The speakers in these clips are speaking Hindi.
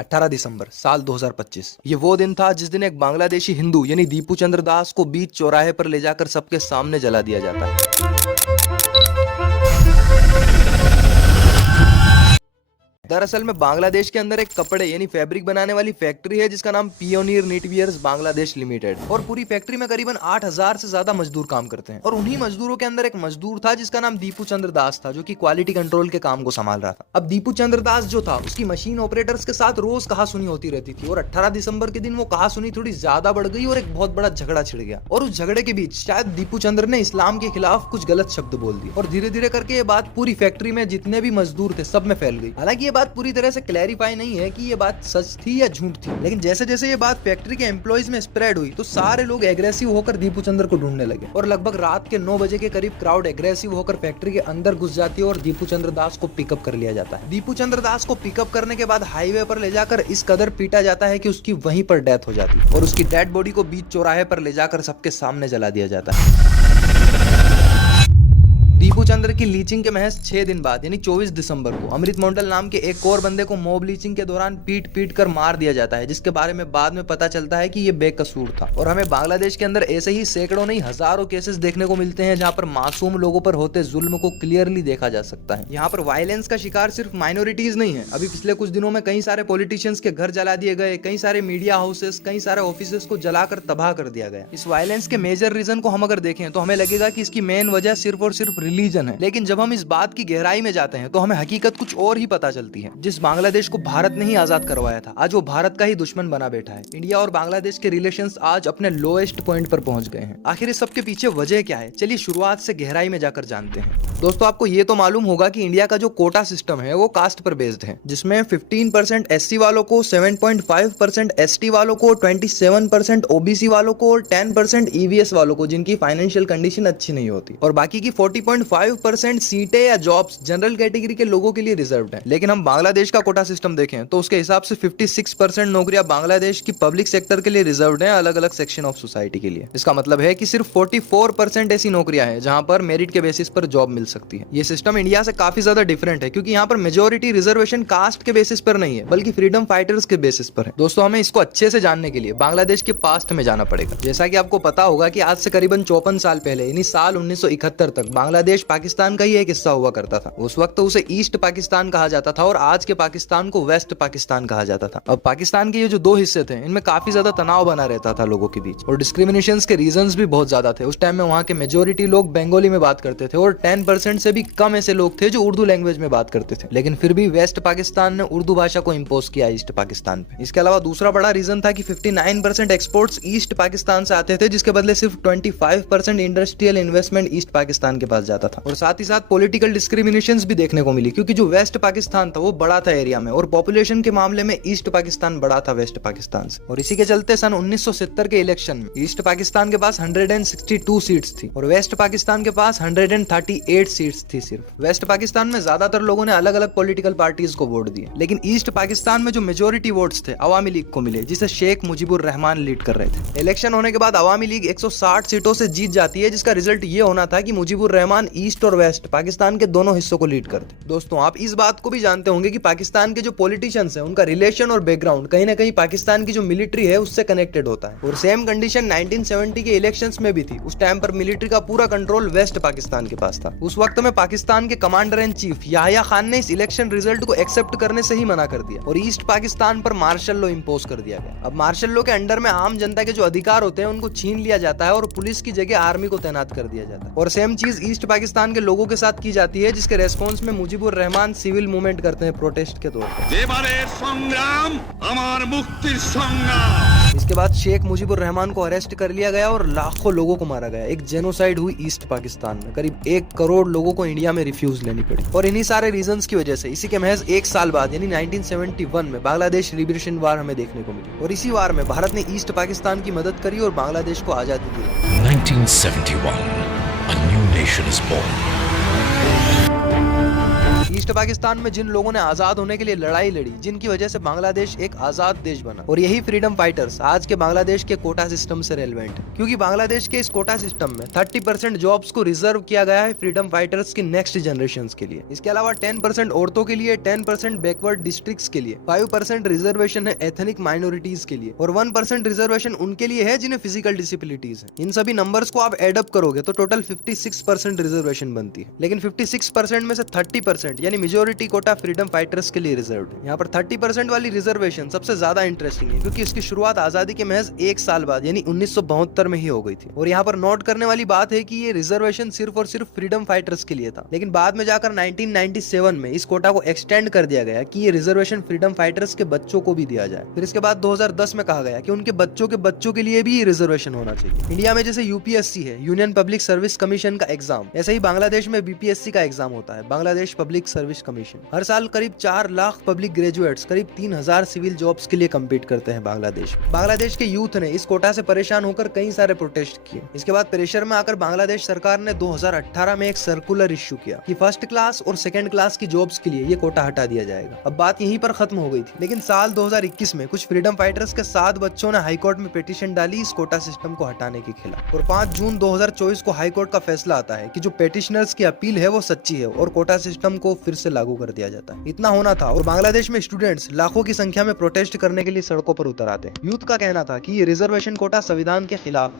18 दिसंबर साल 2025। ये वो दिन था जिस दिन एक बांग्लादेशी हिंदू यानी दीपू चंद्र दास को बीच चौराहे पर ले जाकर सबके सामने जला दिया जाता है। दरअसल में बांग्लादेश के अंदर एक कपड़े यानी फैब्रिक बनाने वाली फैक्ट्री है जिसका नाम पियोनियर निटवियर्स बांग्लादेश लिमिटेड, और पूरी फैक्ट्री में करीबन 8000 से ज्यादा मजदूर काम करते हैं। और उन्हीं मजदूरों के अंदर एक मजदूर था जिसका नाम दीपू चंद्र दास था, जो कि क्वालिटी कंट्रोल के काम को संभाल रहा था। अब दीपू चंद्र दास जो था उसकी मशीन ऑपरेटर्स के साथ रोज कहासुनी होती रहती थी, और 18 दिसंबर के दिन वो कहासुनी थोड़ी ज्यादा बढ़ गई और एक बहुत बड़ा झगड़ा छिड़ गया। और उस झगड़े के बीच शायद दीपू चंद्र ने इस्लाम के खिलाफ कुछ गलत शब्द बोल दिए, और धीरे धीरे करके ये बात पूरी फैक्ट्री में जितने भी मजदूर थे सब में फैल गई। हालांकि ये बात पूरी तरह से क्लैरिफाई नहीं है कि ये बात सच थी या झूठ थी, लेकिन जैसे जैसे ये बात फैक्ट्री के एम्प्लॉइज में स्प्रेड हुई तो सारे लोग एग्रेसिव होकर दीपू चंद्र को ढूंढने लगे, और लगभग रात के 9 बजे के करीब क्राउड एग्रेसिव होकर फैक्ट्री के अंदर घुस जाती है और दीपू चंद्र दास को पिकअप कर लिया जाता है। दीपू चंद्र दास को पिकअप करने के बाद हाईवे पर ले जाकर इस कदर पीटा जाता है कि उसकी वहीं पर डेथ हो जाती है, और उसकी डेड बॉडी को बीच चौराहे पर ले जाकर सबके सामने जला दिया जाता है। दीपू चंद्र की लीचिंग के महज 6 दिन बाद यानी 24 दिसंबर को अमृत मोंडल नाम के एक और बंदे को मॉब लीचिंग के दौरान पीट पीट कर मार दिया जाता है, जिसके बारे में बाद में पता चलता है कि ये बेकसूर था। और हमें बांग्लादेश के अंदर ऐसे ही सैकड़ों नहीं हजारों केसेस देखने को मिलते हैं जहां पर मासूम लोगों पर होते जुल्म को क्लियरली देखा जा सकता है। यहाँ पर वायलेंस का शिकार सिर्फ माइनॉरिटीज नहीं है। अभी पिछले कुछ दिनों में कई सारे पॉलिटिशियंस के घर जला दिए गए, कई सारे मीडिया हाउसेस, कई सारे ऑफिसेस को जलाकर तबाह कर दिया गया। इस वायलेंस के मेजर रीजन को हम अगर देखें तो हमें लगेगा कि इसकी मेन वजह सिर्फ और सिर्फ रिलीजन है, लेकिन जब हम इस बात की गहराई में जाते हैं तो हमें हकीकत कुछ और ही पता चलती है। जिस बांग्लादेश को भारत ने ही आजाद करवाया था, आज वो भारत का ही दुश्मन बना बैठा है। इंडिया और बांग्लादेश के रिलेशंस आज अपने लोएस्ट पॉइंट पर पहुंच गए हैं। आखिर इस सब के पीछे वजह क्या है, चलिए शुरुआत से गहराई में जाकर जानते हैं। दोस्तों, आपको ये तो मालूम होगा कि इंडिया का जो कोटा सिस्टम है वो कास्ट पर बेस्ड है, जिसमें 15% एससी वालों को, 7.5% एसटी वालों को, 27% ओबीसी वालों को और 10% ईवीएस वालों को जिनकी फाइनेंशियल कंडीशन अच्छी नहीं होती, और बाकी की 40.5% सीटें या जॉब्स जनरल कैटेगरी के लोगों के लिए रिजर्व्ड हैं। लेकिन हम बांग्लादेश का कोटा सिस्टम देखें तो उसके हिसाब से 56% नौकरियां बांग्लादेश की पब्लिक सेक्टर के लिए रिजर्व्ड हैं, अलग अलग सेक्शन ऑफ सोसाइटी के लिए। इसका मतलब है कि सिर्फ 44% ऐसी नौकरियां हैं जहां पर मेरिट के बेसिस पर जॉब मिल सकती है। ये सिस्टम इंडिया से काफी ज्यादा डिफरेंट है, क्योंकि यहाँ पर मेजोरिटी रिजर्वेशन कास्ट के बेसिस पर नहीं है बल्कि फ्रीडम फाइटर्स के बेसिस पर है। दोस्तों, हमें इसको अच्छे से जानने के लिए बांग्लादेश के पास्ट में जाना पड़ेगा। जैसा कि आपको पता होगा कि आज से करीबन 54 साल पहले यानी साल 1971 तक बांग्लादेश पाकिस्तान का ही एक हिस्सा हुआ करता था। उस वक्त तो उसे ईस्ट पाकिस्तान कहा जाता था और आज के पाकिस्तान को वेस्ट पाकिस्तान कहा जाता था। अब पाकिस्तान के ये जो दो हिस्से थे इनमें काफी ज्यादा तनाव बना रहता था लोगों के बीच, और डिस्क्रिमिनेशंस के रीजंस भी बहुत ज्यादा थे। उस टाइम में वहाँ के मेजोरिटी लोग बंगाली में बात करते थे और 10% से भी कम ऐसे लोग थे जो उर्दू लैंग्वेज में बात करते थे। लेकिन फिर भी वेस्ट पाकिस्तान ने उर्दू भाषा को इम्पोज किया ईस्ट पाकिस्तान पे। इसके अलावा दूसरा बड़ा रीजन था कि 59% एक्सपोर्ट्स ईस्ट पाकिस्तान से आते थे, जिसके बदले सिर्फ 25% इंडस्ट्रियल इन्वेस्टमेंट ईस्ट पाकिस्तान के पास जाता था। और साथ ही साथ पॉलिटिकल डिस्क्रिमिनेशंस भी देखने को मिली, क्योंकि जो वेस्ट पाकिस्तान था वो बड़ा था एरिया में, और पॉपुलेशन के मामले में ईस्ट पाकिस्तान बड़ा था वेस्ट पाकिस्तान से। और इसी के चलते सन 1970 के इलेक्शन में ईस्ट पाकिस्तान के पास 162 सीट्स थी और वेस्ट पाकिस्तान के पास 138 सीट्स थी। सिर्फ वेस्ट पाकिस्तान में ज्यादातर लोगों ने अलग अलग पॉलिटिकल पार्टीज को वोट दिए, लेकिन ईस्ट पाकिस्तान में जो मेजोरिटी वोट्स थे अवामी लीग को मिले, जिसे शेख मुजीबुर रहमान लीड कर रहे थे। इलेक्शन होने के बाद अवामी लीग 160 सीटों से जीत जाती है, जिसका रिजल्ट ये होना था कि मुजीबुर रहमान ईस्ट और वेस्ट पाकिस्तान के दोनों हिस्सों को लीड करते। दोस्तों, आप इस बात को भी जानते होंगे कि पाकिस्तान के जो पॉलिटिशियंस हैं उनका रिलेशन और बैकग्राउंड कहीं ना कहीं पाकिस्तान की जो मिलिट्री है उससे कनेक्टेड होता है। और सेम कंडीशन 1970 के इलेक्शंस में भी थी। उस टाइम पर मिलिट्री का पूरा कंट्रोल वेस्ट पाकिस्तान के पास था। उस वक्त में पाकिस्तान के commander in chief Yahya Khan ने इस इलेक्शन रिजल्ट को एक्सेप्ट करने से ही मना कर दिया और ईस्ट पाकिस्तान पर मार्शल लॉ इंपोज कर दिया गया। अब मार्शल लॉ के अंडर में आम जनता के जो अधिकार होते हैं उनको छीन लिया जाता है और पुलिस की जगह आर्मी को तैनात कर दिया जाता है। और सेम चीज ईस्ट पाकिस्तान के लोगों के साथ की जाती है, जिसके रेस्पॉन्स में मुजीबुर रहमान सिविल मूवमेंट करते हैं प्रोटेस्ट के तौर पर। इसके बाद शेख मुजीबुर रहमान को अरेस्ट कर लिया गया और लाखों लोगों को मारा गया। एक जेनोसाइड हुई ईस्ट पाकिस्तान में। करीब 1 करोड़ लोगों को इंडिया में रिफ्यूज लेनी पड़ी। और इन्हीं सारे रीजंस की वजह से इसी के महज 1 साल बाद यानी 1971 में बांग्लादेश लिबरेशन वार हमें देखने को मिली, और इसी वार में भारत ने ईस्ट पाकिस्तान की मदद करी और बांग्लादेश को आजादी दी। 1971, a new nation is born. East Pakistan में जिन लोगों ने आजाद होने के लिए लड़ाई लड़ी, जिनकी वजह से बांग्लादेश एक आजाद देश बना, और यही फ्रीडम फाइटर्स आज के बांग्लादेश के कोटा सिस्टम से रेलेवेंट है। क्योंकि बांग्लादेश के इस कोटा सिस्टम में 30% जॉब्स को रिजर्व किया गया है फ्रीडम फाइटर्स की नेक्स्ट जनरेशन के लिए। इसके अलावा 10% औरतों के लिए, 10% बैकवर्ड डिस्ट्रिक्ट्स के लिए, 5% रिजर्वेशन है एथनिक माइनॉरिटीज के लिए, और 1% रिजर्वेशन उनके लिए है जिन्हें फिजिकल डिसेबिलिटीज है। इन सभी नंबर्स को आप एडअप करोगे तो टोटल 56% रिजर्वेशन बनती है। लेकिन 56% में से 30% यानी मेजोरिटी कोटा फ्रीडम फाइटर्स के लिए रिजर्व है। यहाँ पर 30% वाली रिजर्वेशन सबसे ज्यादा इंटरेस्टिंग है, क्योंकि इसकी शुरुआत आजादी के महज 1 साल बाद यानी 1972 में ही हो गई थी। और यहाँ पर नोट करने वाली बात है कि ये रिजर्वेशन सिर्फ और सिर्फ फ्रीडम फाइटर्स के लिए था, लेकिन बाद में जाकर 1997 में इस कोटा को एक्सटेंड कर दिया गया कि ये रिजर्वेशन फ्रीडम फाइटर्स के बच्चों को भी दिया जाए। फिर इसके बाद 2010 में कहा गया कि उनके बच्चों के लिए भी रिजर्वेशन होना चाहिए। इंडिया में जैसे यूपीएससी है, यूनियन पब्लिक सर्विस कमीशन का एग्जाम, ऐसे ही बांग्लादेश में बीपीएससी का एग्जाम होता है, बांग्लादेश पब्लिक सर्विस कमीशन। हर साल करीब 4 लाख पब्लिक ग्रेजुएट्स करीब 3000 सिविल जॉब्स के लिए कम्पीट करते हैं बांग्लादेश। बांग्लादेश के यूथ ने इस कोटा से परेशान होकर कई सारे प्रोटेस्ट किए। इसके बाद प्रेशर में आकर बांग्लादेश सरकार ने 2018 में एक सर्कुलर इश्यू किया कि फर्स्ट क्लास और सेकंड क्लास की जॉब्स के लिए ये कोटा हटा दिया जाएगा। अब बात यहीं पर खत्म हो गई थी, लेकिन साल 2021 में कुछ फ्रीडम फाइटर्स के 7 बच्चों ने हाईकोर्ट में पिटीशन डाली इस कोटा सिस्टम को हटाने के खिलाफ। और 5 जून 2024 को हाईकोर्ट का फैसला आता है कि जो पेटिशनर्स की अपील है वो सच्ची है और कोटा सिस्टम को फिर से लागू कर दिया जाता है। इतना होना था और बांग्लादेश में स्टूडेंट्स लाखों की संख्या में प्रोटेस्ट करने के लिए सड़कों पर उतर आते हैं। यूथ का कहना था कि ये रिजर्वेशन कोटा संविधान के खिलाफ।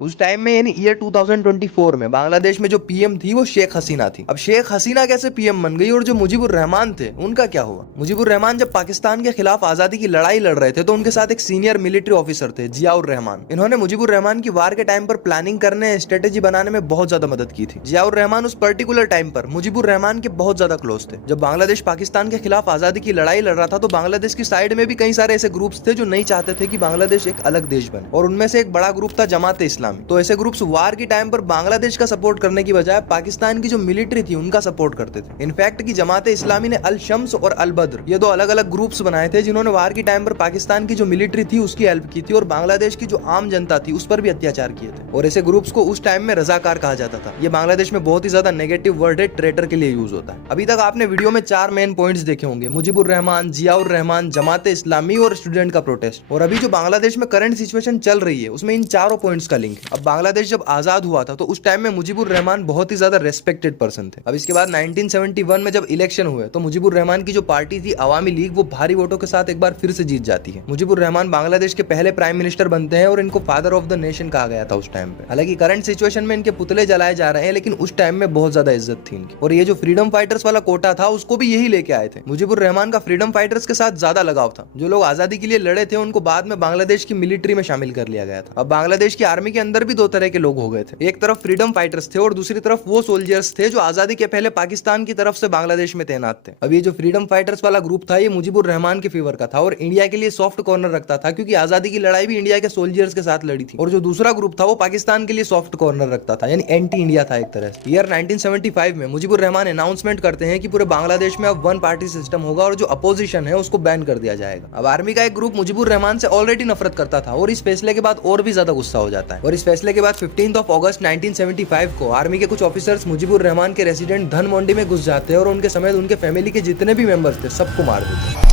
उस टाइम में यानी ईयर 2024 में बांग्लादेश में जो पीएम थी वो शेख हसीना थी। अब शेख हसीना कैसे पीएम बन गई और जो मुजीबुर रहमान थे उनका क्या हुआ? मुजीबुर रहमान जब पाकिस्तान के खिलाफ आजादी की लड़ाई लड़ रहे थे तो उनके साथ एक सीनियर मिलिट्री ऑफिसर थे, जियाउर रहमान। इन्होंने मुजीबुर रहमान की वार के टाइम पर प्लानिंग करने, स्ट्रेटेजी बनाने में बहुत ज्यादा मदद की थी। जियाउर रहमान उस पर्टिकुलर टाइम पर मुजीबुर रहमान के बहुत ज्यादा क्लोज थे। जब बांग्लादेश पाकिस्तान के खिलाफ आजादी की लड़ाई लड़ रहा था तो बांग्लादेश की साइड में भी कई सारे ऐसे ग्रुप्स थे जो नहीं चाहते थे कि बांग्लादेश एक अलग देश बने, और उनमें से एक बड़ा ग्रुप था जमात इस्लामी। तो ऐसे ग्रुप्स वार की टाइम पर बांग्लादेश का सपोर्ट करने की बजाय पाकिस्तान की जो मिलिट्री थी उनका सपोर्ट करते थे। इनफैक्ट की जमात इस्लामी ने अल शम्स और अल बद्र ये 2 अलग अलग ग्रुप्स बनाए थे जिन्होंने वार की टाइम पर पाकिस्तान की जो मिलिट्री थी उसकी हेल्प की थी और बांग्लादेश की जो आम जनता थी उस पर भी अत्याचार किए थे। और ऐसे ग्रुप्स को उस टाइम में रजाकार कहा जाता था। ये बांग्लादेश में बहुत ही ज्यादा नेगेटिव वर्ड है, ट्रेटर के लिए यूज होता है। अभी तक आपने वीडियो में 4 मेन पॉइंट्स देखे होंगे, मुजीबुर रहमान, जियाउर रहमान, जमात इस्लामी और स्टूडेंट का प्रोटेस्ट। और अभी जो बांग्लादेश में करंट सिचुएशन चल रही है उसमें इन चारों पॉइंट्स का लिंक है। अब बांग्लादेश जब आजाद हुआ था तो उस टाइम में मुजीबुर रहमान बहुत ही ज्यादा रेस्पेक्टेड पर्सन थे। अब इसके बाद 1971 में जब इलेक्शन हुए तो मुजीबुर रहमान की जो पार्टी थी अवामी लीग, वो भारी वोटों के साथ एक बार फिर से जीत जाती है। मुजीबुर रहमान बांग्लादेश के पहले प्राइम मिनिस्टर बनते हैं और इनको फादर ऑफ द नेशन कहा गया था उस टाइम पे। हालांकि करंट सिचुएशन में इनके पुतले जलाए जा रहे हैं, लेकिन उस टाइम में बहुत ज्यादा इज्जत थी इनकी। और ये जो फ्रीडम फाइटर्स वाला कोटा था उसको भी यही लेके आए थे। मुजीबुर रहमान का फ्रीडम फाइटर्स के साथ ज्यादा लगाव था। जो लोग आजादी के लिए लड़े थे उनको बाद में बांग्लादेश की मिलिट्री में शामिल कर लिया गया था। अब बांग्लादेश की आर्मी के अंदर भी 2 तरह के लोग हो गए थे। एक तरफ फ्रीडम फाइटर्स थे और दूसरी तरफ वो सोल्जर्स थे जो आजादी के पहले पाकिस्तान की तरफ से बांग्लादेश में तैनात थे। अब ये जो फ्रीडम फाइटर्स वाला ग्रुप था ये मुजीबुर रहमान के फेवर का था और इंडिया के लिए सॉफ्ट कॉर्नर रखता था, क्योंकि आजादी की लड़ाई भी इंडिया के सोल्जर्स के साथ लड़ी थी। और जो दूसरा ग्रुप था वो पाकिस्तान के लिए सॉफ्ट कॉर्नर रखता था, यानी एंटी इंडिया था एक तरह से। ईयर 1975 में मुजीबुर रहमान अनाउंसमेंट करते हैं कि पूरे बांग्लादेश में अब 1 पार्टी सिस्टम होगा और जो अपोजिशन है उसको बैन कर दिया जाएगा। अब आर्मी का एक ग्रुप मुजीबुर रहमान से ऑलरेडी नफरत करता था और इस फैसले के बाद और भी ज्यादा गुस्सा हो जाता है। और इस फैसले के बाद 15 अगस्त 1975 को आर्मी के कुछ ऑफिसर्स मुजीबुर रहमान के रेसिडेंट धनमंडी में घुस जाते हैं और उनके समेत उनके फैमिली के जितने भी मेंबर्स थे सबको मार देते हैं।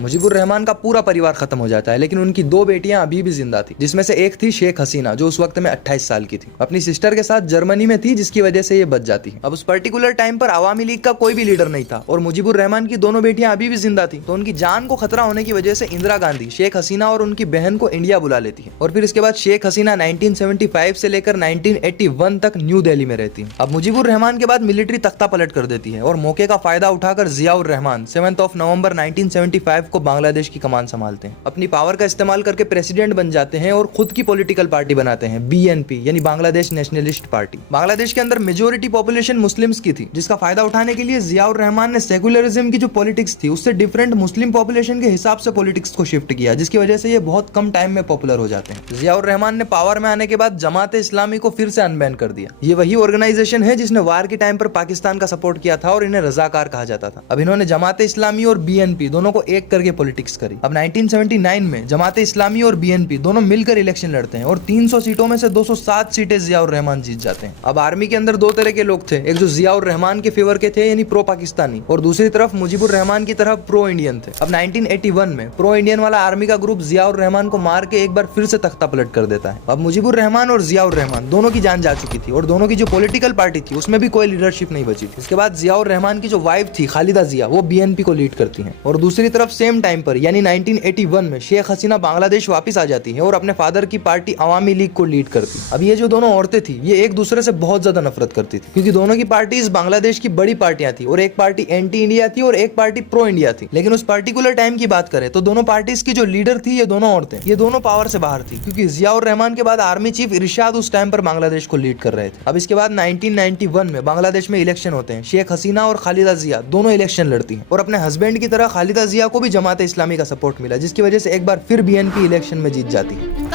मुजीबुर रहमान का पूरा परिवार खत्म हो जाता है, लेकिन उनकी 2 बेटियां अभी भी जिंदा थी, जिसमें से एक थी शेख हसीना जो उस वक्त में 28 साल की थी। अपनी सिस्टर के साथ जर्मनी में थी जिसकी वजह से ये बच जाती है। अब उस पर्टिकुलर टाइम पर अवामी लीग का कोई भी लीडर नहीं था और मुजीबुर रहमान की दोनों बेटियां अभी भी जिंदा थी, तो उनकी जान को खतरा होने की वजह से इंदिरा गांधी शेख हसीना और उनकी बहन को इंडिया बुला लेती है। और फिर इसके बाद शेख हसीना 1975 से लेकर 1981 तक न्यू दिल्ली में रहती है। अब मुजीबुर रहमान के बाद मिलिट्री तख्ता पलट कर देती है और मौके का फायदा उठाकर जियाउर रहमान 7 नवंबर 1975 को बांग्लादेश की कमान संभालते हैं, अपनी पावर का इस्तेमाल करके प्रेसिडेंट बन जाते हैं और खुद की पॉलिटिकल पार्टी बनाते हैं, BNP यानी बांग्लादेश नेशनलिस्ट पार्टी। बांग्लादेश के अंदर मेजोरिटी पॉपुलेशन मुस्लिम्स की थी, जिसका फायदा उठाने के लिए जियाउर रहमान ने सेकुलरिज्म की जो पॉलिटिक्स थी उससे डिफरेंट मुस्लिम पॉपुलेशन के हिसाब से पॉलिटिक्स को शिफ्ट किया, जिसकी वजह से ये बहुत कम टाइम में पॉपुलर हो जाते हैं। जियाउर रहमान ने पावर में आने के बाद जमात इस्लामी को फिर से अनबैन कर दिया। ये वही ऑर्गेनाइजेशन है जिसने वार के टाइम पर पाकिस्तान का सपोर्ट किया था और इन्हें रजाकार कहा जाता था। अब इन्होंने जमात इस्लामी और BNP दोनों को एक करके पॉलिटिक्स करी। अब 1979 में जमात इस्लामी और BNP दोनों मिलकर इलेक्शन लड़ते हैं और 300 सीटों में से 207 सीटें जियाउर रहमान जीत जाते हैं। अब आर्मी के अंदर दो तरह के लोग थे, एक जो जियाउर रहमान के फेवर के थे यानी प्रो पाकिस्तानी, और दूसरी तरफ मुजीबुर रहमान की तरफ प्रो इंडियन थे। अब 1981 में प्रो इंडियन वाला आर्मी का ग्रुप जियाउर रहमान को मार के एक बार फिर से तख्ता पलट कर देता है। अब मुजीबुर रहमान और जियाउर रहमान दोनों की जान जा चुकी थी और दोनों की जो पॉलिटिकल पार्टी थी उसमें भी कोई लीडरशिप नहीं बची थी। इसके बाद जियाउर रहमान की जो वाइफ थी खालिदा जिया, वो BNP को लीड करती हैं। और दूसरी तरफ सेम टाइम पर यानी 1981 में शेख हसीना बांग्लादेश वापस आ जाती है और अपने फादर की पार्टी अवामी लीग को लीड करती। अब ये जो दोनों औरतें थी ये एक दूसरे से बहुत ज्यादा नफरत करती थी, क्योंकि दोनों की पार्टीज बांग्लादेश की बड़ी पार्टियां थी और एक पार्टी एंटी इंडिया थी और एक पार्टी प्रो इंडिया थी। लेकिन उस पर्टिकुलर टाइम की बात करें तो दोनों पार्टीज की जो लीडर थी ये दोनों औरतें, ये दोनों पावर से बाहर थी, क्योंकि जियाउर रहमान के बाद आर्मी चीफ इरशाद उस टाइम पर बांग्लादेश को लीड कर रहे थे। अब इसके बाद 1991 में बांग्लादेश में इलेक्शन होते हैं। शेख हसीना और खालिदा जिया दोनों इलेक्शन लड़ती हैं और अपने हस्बैंड की तरह खालिदा जिया को भी जमात इस्लामी का सपोर्ट मिला, जिसकी वजह से एक बार फिर BNP इलेक्शन में जीत जाती है।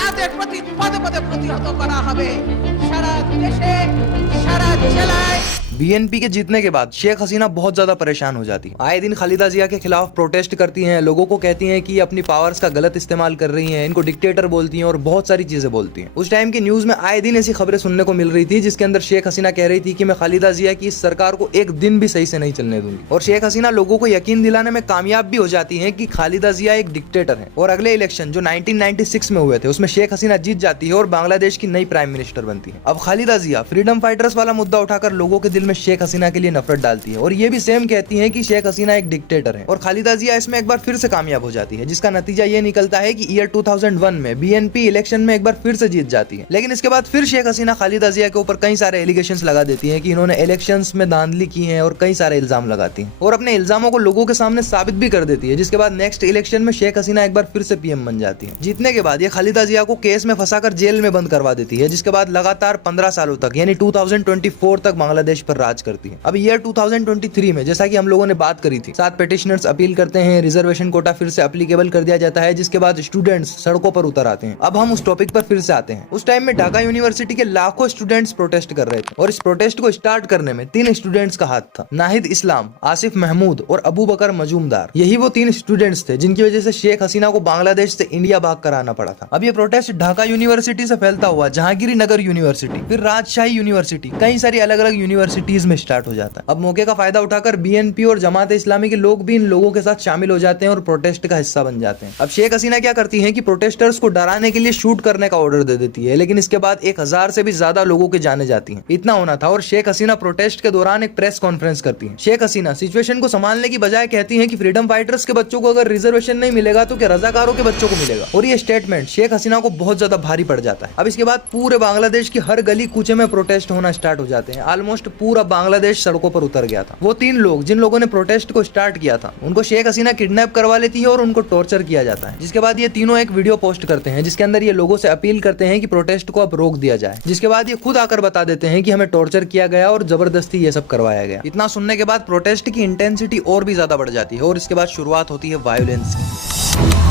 BNP के जीतने के बाद शेख हसीना बहुत ज्यादा परेशान हो जाती है। आए दिन खालिदा जिया के खिलाफ प्रोटेस्ट करती हैं, लोगों को कहती हैं कि अपनी पावर्स का गलत इस्तेमाल कर रही हैं, इनको डिक्टेटर बोलती हैं और बहुत सारी चीजें बोलती हैं। उस टाइम की न्यूज में आए दिन ऐसी खबरें सुनने को मिल रही थी जिसके अंदर शेख हसीना कह रही थी कि मैं खालिदा जिया की इस सरकार को एक दिन भी सही से नहीं चलने दूंगी। और शेख हसीना लोगों को यकीन दिलाने में कामयाब भी हो जाती है कि खालिदा जिया एक डिक्टेटर है। और अगले इलेक्शन जो 1996 में हुए थे उसमें शेख हसीना जीत जाती है और बांग्लादेश की नई प्राइम मिनिस्टर बनती है। अब खालिदा जिया फ्रीडम फाइटर्स वाला मुद्दा उठाकर लोगों के दिल में शेख हसीना के लिए नफरत डालती है और ये भी सेम कहती है कि शेख हसीना एक डिक्टेटर है। और खालिदा जिया इसमें एक बार फिर से कामयाब हो जाती है, जिसका नतीजा ये निकलता है कि ईयर 2001 में BNP इलेक्शन में एक बार फिर से जीत जाती है। लेकिन इसके बाद फिर शेख हसीना खालिदा जिया के ऊपर कई सारे एलिगेशंस लगा देती है कि इन्होंने इलेक्शंस में धांधली की है और कई सारे इल्जाम लगाती है और अपने इल्जामों को लोगों के सामने साबित भी कर देती है। जिसके बाद नेक्स्ट इलेक्शन में शेख हसीना एक बार फिर से PM बन जाती है। जीतने के बाद ये खालिदा जिया को केस में फंसाकर जेल में बंद करवा देती है, जिसके बाद लगातार 15 सालों तक यानी 2024 तक बांग्लादेश पर राज करती है। अब ईयर 2023 में जैसा कि हम लोगों ने बात करी थी, 7 पेटिशनर्स अपील करते हैं, रिजर्वेशन कोटा फिर से एप्लीकेबल कर दिया जाता है, जिसके बाद स्टूडेंट्स सड़कों पर उतर आते हैं। अब हम उस टॉपिक पर फिर से आते हैं। उस टाइम में ढाका यूनिवर्सिटी के लाखों स्टूडेंट्स प्रोटेस्ट कर रहे थे और इस प्रोटेस्ट को स्टार्ट करने में 3 स्टूडेंट्स का हाथ था, नाहिद इस्लाम, आसिफ महमूद और अबू बकर मजूमदार। यही वो 3 स्टूडेंट्स थे जिनकी वजह से शेख हसीना को बांग्लादेश से इंडिया भाग कर आना पड़ा था। अब ये प्रोटेस्ट ढाका यूनिवर्सिटी से फैलता हुआ जहांगीर नगर यूनिवर्सिटी, फिर राजशाही यूनिवर्सिटी, कई सारी अलग अलग यूनिवर्सिटीज में स्टार्ट हो जाता है। अब मौके का फायदा उठाकर BNP और जमात इस्लामी के लोग भी इन लोगों के साथ शामिल हो जाते हैं और प्रोटेस्ट का हिस्सा बन जाते हैं। अब शेख हसीना क्या करती हैं कि प्रोटेस्टर्स को डराने के लिए शूट करने का ऑर्डर दे देती है, लेकिन इसके बाद 1000 से भी ज्यादा लोगों के जाने जाती हैं। इतना होना था और शेख हसीना प्रोटेस्ट के दौरान एक प्रेस कॉन्फ्रेंस करती है। शेख हसीना सिचुएशन को संभालने की बजाय कहती है कि फ्रीडम फाइटर्स के बच्चों को अगर रिजर्वेशन नहीं मिलेगा तो क्या रजाकारों के बच्चों को मिलेगा। और ये स्टेटमेंट शेख हसीना को बहुत ज्यादा भारी पड़ जाता है। अब इसके बाद पूरे बांग्लादेश की हर गली कूचे में प्रोटेस्ट होना स्टार्ट हो जाते हैं। ऑलमोस्ट पूरा बांग्लादेश सड़कों पर उतर गया था। वो 3 लोग जिन लोगों ने प्रोटेस्ट को स्टार्ट किया था उनको शेख हसीना किडनैप करवा लेती है और उनको टॉर्चर किया जाता है। जिसके बाद ये तीनों एक वीडियो पोस्ट करते हैं जिसके अंदर ये लोगों से अपील करते हैं कि प्रोटेस्ट को अब रोक दिया जाए। जिसके बाद ये खुद आकर बता देते हैं कि हमें टॉर्चर किया गया और जबरदस्ती ये सब करवाया गया। इतना सुनने के बाद प्रोटेस्ट की इंटेंसिटी और भी ज्यादा बढ़ जाती है और इसके बाद शुरुआत होती है वायलेंस की।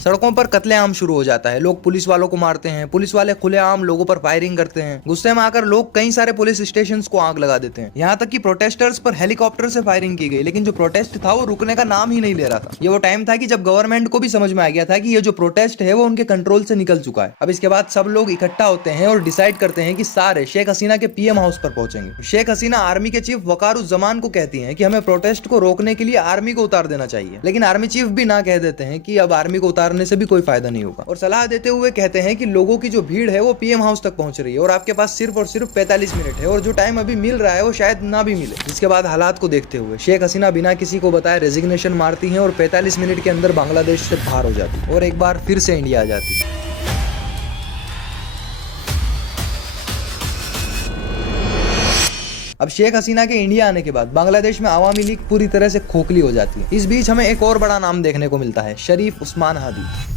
सड़कों पर कत्लेआम शुरू हो जाता है। लोग पुलिस वालों को मारते हैं, पुलिस वाले खुलेआम लोगों पर फायरिंग करते हैं। गुस्से में आकर लोग कई सारे पुलिस स्टेशंस को आग लगा देते हैं। यहाँ तक कि प्रोटेस्टर्स पर हेलीकॉप्टर से फायरिंग की गई, लेकिन जो प्रोटेस्ट था वो रुकने का नाम ही नहीं ले रहा था। ये वो टाइम था कि जब गवर्नमेंट को भी समझ में आ गया था कि ये जो प्रोटेस्ट है वो उनके कंट्रोल से निकल चुका है। अब इसके बाद सब लोग इकट्ठा होते हैं और डिसाइड करते हैं कि सारे शेख हसीना के PM हाउस पर पहुंचेंगे। शेख हसीना आर्मी के चीफ वकारुज्जमान को कहती है कि हमें प्रोटेस्ट को रोकने के लिए आर्मी को उतार देना चाहिए, लेकिन आर्मी चीफ भी ना कह देते हैं कि अब आर्मी को उतारने से भी कोई फायदा नहीं होगा। और सलाह देते हुए कहते हैं कि लोगों की जो भीड़ है वो PM हाउस तक पहुंच रही है और आपके पास सिर्फ और सिर्फ 45 मिनट है और जो टाइम अभी मिल रहा है वो शायद ना भी मिले। इसके बाद हालात को देखते हुए शेख हसीना बिना किसी को बताए रेजिग्नेशन मारती हैं और 45 मिनट के अंदर बांग्लादेश से बाहर हो जाती है और एक बार फिर से इंडिया आ जाती है। अब शेख हसीना के इंडिया आने के बाद बांग्लादेश में आवामी लीग पूरी तरह से खोखली हो जाती है। इस बीच हमें एक और बड़ा नाम देखने को मिलता है, शरीफ उस्मान हादी।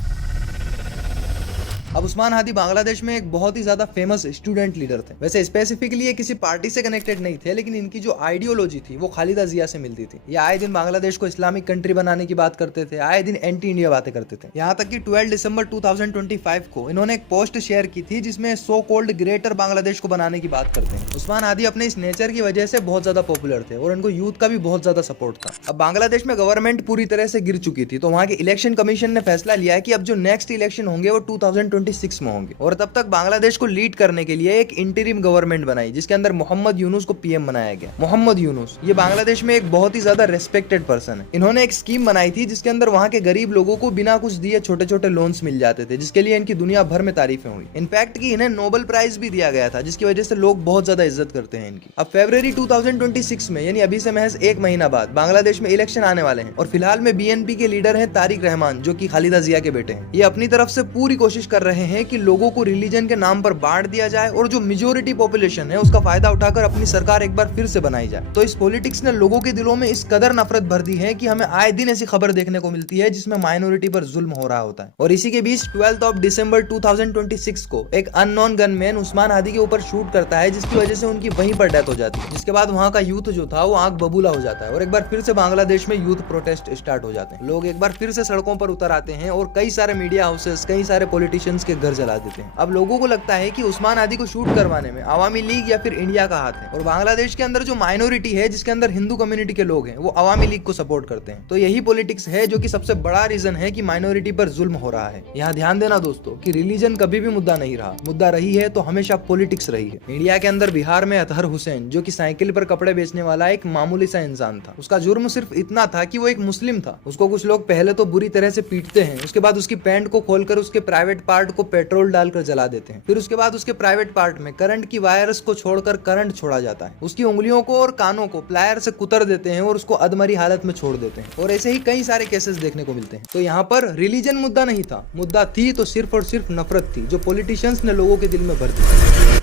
अब उस्मान हादी बांग्लादेश में एक बहुत ही ज्यादा फेमस स्टूडेंट लीडर थे। वैसे स्पेसिफिकली ये किसी पार्टी से कनेक्टेड नहीं थे, लेकिन इनकी जो आइडियोलॉजी थी वो खालिदा जिया से मिलती थी। ये आए दिन बांग्लादेश को इस्लामिक कंट्री बनाने की बात करते थे, आए दिन एंटी इंडिया बातें करते थे। यहाँ तक कि 12 दिसंबर 2025 को इन्होंने एक पोस्ट शेयर की थी जिसमें सो कॉल्ड ग्रेटर बांग्लादेश को बनाने की बात करते हैं। उस्मान हादी अपने इस नेचर की वजह से बहुत ज्यादा पॉपुलर थे और इनको यूथ का भी बहुत ज्यादा सपोर्ट था। अब बांग्लादेश में गवर्नमेंट पूरी तरह से गिर चुकी थी, तो वहाँ के इलेक्शन कमीशन ने फैसला लिया है कि अब जो नेक्स्ट इलेक्शन होंगे वो 2026 में होंगे। और तब तक बांग्लादेश को लीड करने के लिए एक इंटरिम गवर्नमेंट बनाई जिसके अंदर मोहम्मद यूनुस को पीएम बनाया गया। मोहम्मद यूनुस ये बांग्लादेश में एक बहुत ही ज्यादा रेस्पेक्टेड पर्सन है। इन्होंने एक स्कीम बनाई थी जिसके अंदर वहाँ के गरीब लोगों को बिना कुछ दिए छोटे छोटे लोन्स मिल जाते थे, जिसके लिए इनकी दुनिया भर में तारीफें हुई। इनफैक्ट कि इन्हें नोबेल प्राइज भी दिया गया था, जिसकी वजह से लोग बहुत ज्यादा इज्जत करते हैं इनकी। अब फरवरी 2026 में यानी अभी से महज एक महीना बाद बांग्लादेश में इलेक्शन आने वाले हैं और फिलहाल में बीएनपी के लीडर हैं तारिक रहमान, जो कि खालिदा जिया के बेटे हैं। ये अपनी तरफ से पूरी कोशिश कर रहे हैं कि लोगों को रिलीजन के नाम पर बांट दिया जाए और जो मेजोरिटी पॉपुलेशन है उसका फायदा उठाकर अपनी सरकार एक बार फिर से बनाई जाए। तो इस पॉलिटिक्स ने लोगों के दिलों में इस कदर नफरत भर दी है कि हमें आए दिन ऐसी खबर देखने को मिलती है जिसमें माइनॉरिटी पर जुल्म हो रहा होता है। और इसी के बीच 12 दिसंबर 2026 को एक अननोन गनमैन उस्मान हादी के ऊपर शूट करता है, जिसकी वजह से उनकी वहीं पर डेथ हो जाती है। जिसके बाद वहाँ का यूथ जो था वो आंख बबूला हो जाता है और एक बार फिर से बांग्लादेश में यूथ प्रोटेस्ट स्टार्ट हो जाते हैं। लोग एक बार फिर से सड़कों पर उतर आते हैं और कई सारे मीडिया हाउसेस, कई सारे पॉलिटिशियंस के घर जला देते हैं। अब लोगों को लगता है कि उस्मान हादी को शूट करवाने में आवामी लीग या फिर इंडिया का हाथ है और बांग्लादेश के अंदर जो माइनॉरिटी है जिसके अंदर हिंदू कम्युनिटी के लोग हैं वो आवामी लीग को सपोर्ट करते हैं। तो यही पॉलिटिक्स है जो कि सबसे बड़ा रीजन है कि माइनॉरिटी पर जुल्म हो रहा है। यहाँ ध्यान देना दोस्तों कि रिलीजन कभी भी मुद्दा नहीं रहा, मुद्दा रही है तो हमेशा पॉलिटिक्स रही है। इंडिया के अंदर बिहार में अतहर हुसैन, जो कि साइकिल पर कपड़े बेचने वाला एक मामूली सा इंसान था, उसका जुर्म सिर्फ इतना था कि वो एक मुस्लिम था। उसको कुछ लोग पहले तो बुरी तरह से पीटते हैं, उसके बाद उसकी पैंट को खोलकर उसके प्राइवेट पार्ट को पेट्रोल डालकर जला देते हैं, फिर उसके बाद उसके प्राइवेट पार्ट में करंट की वायर्स को छोड़कर करंट छोड़ा जाता है। उसकी उंगलियों को और कानों को प्लायर से कुतर देते हैं और उसको अधमरी हालत में छोड़ देते हैं। और ऐसे ही कई सारे केसेस देखने को मिलते हैं। तो यहाँ पर रिलीजन मुद्दा नहीं था, मुद्दा थी तो सिर्फ और सिर्फ नफरत थी जो पॉलिटिशियंस ने लोगों के दिल में भर दी।